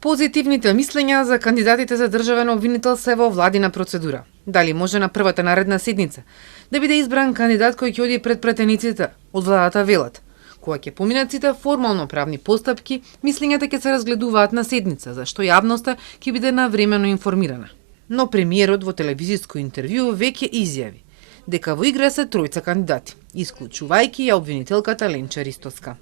Позитивните мислења за кандидатите за државен обвинител се во владина процедура. Дали може на првата наредна седница да биде избран кандидат кој ќе оди пред претениците од владата велат. Кога ќе поминат сите формално правни постапки, мислењата ќе се разгледуваат на седница, зашто јавноста ќе биде навремено информирана. Но премиерот во телевизиско интервју веќе изјави дека во игра се тројца кандидати, исклучувајќи ја обвинителката Ленча Ристоска.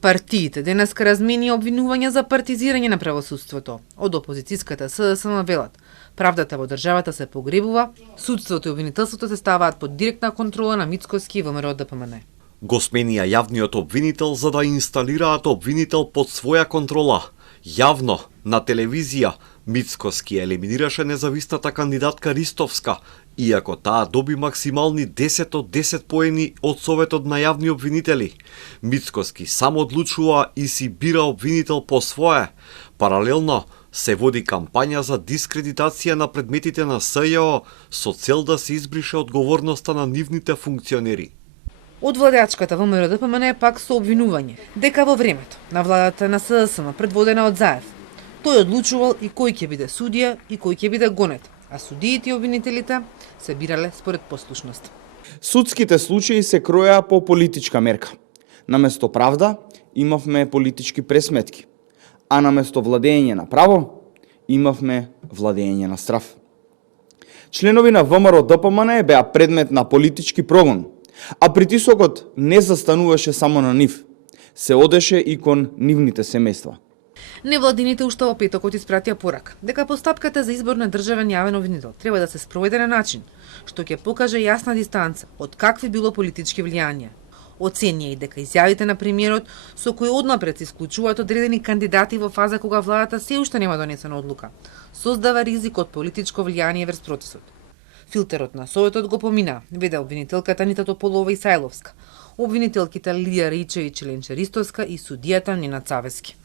Партиите денеска размени обвинувања за партизирање на правосудството. Од опозицијската СДСМ велат: правдата во државата се погребува, судството и обвинителството се ставаат под директна контрола на Мицкоски и ВМРО-ДПМН. Го сменија јавниот обвинител за да инсталираат обвинител под своја контрола. Јавно, на телевизија, Мицкоски елиминираше независната кандидатка Ристовска, иако таа доби максимални 10 од 10 поени од Советот на јавни обвинители. Мицкоски само одлучува и си бира обвинител по своје. Паралелно, се води кампања за дискредитација на предметите на СЈО со цел да се избрише одговорноста на нивните функционери. Од владеачката ВМРО-ДПМН пак со обвинување дека во времето на владата на СДСМ предводена од Заев, тој одлучувал и кој ќе биде судија и кој ќе биде гонет, а судиите и обвинителите се бирале според послушност. Судските случаи се кроја по политичка мерка. Наместо правда имавме политички пресметки, а наместо владење на право имавме владење на страв. Членови на ВМРО-ДПМН беа предмет на политички прогон, а притисокот не застануваше само на нив, се одеше и кон нивните семејства. Невладините уште во петокот испратија порака дека постапката за избор на државен јавен обвинител треба да се спроведе на начин што ќе покаже јасна дистанца од какви било политички влијанија. Оценија и дека изјавите на премиерот со кои однапред се исклучуваат одредени кандидати во фаза кога владата се уште нема донесена одлука, создава ризик од политичко влијание врз процесот. Филтерот на Советот го помина, веде обвинителката Анита Тополова Исајловска, обвинителките Лидија Раичевиќ и Ленча Ристоска и судијата Нена Цавески.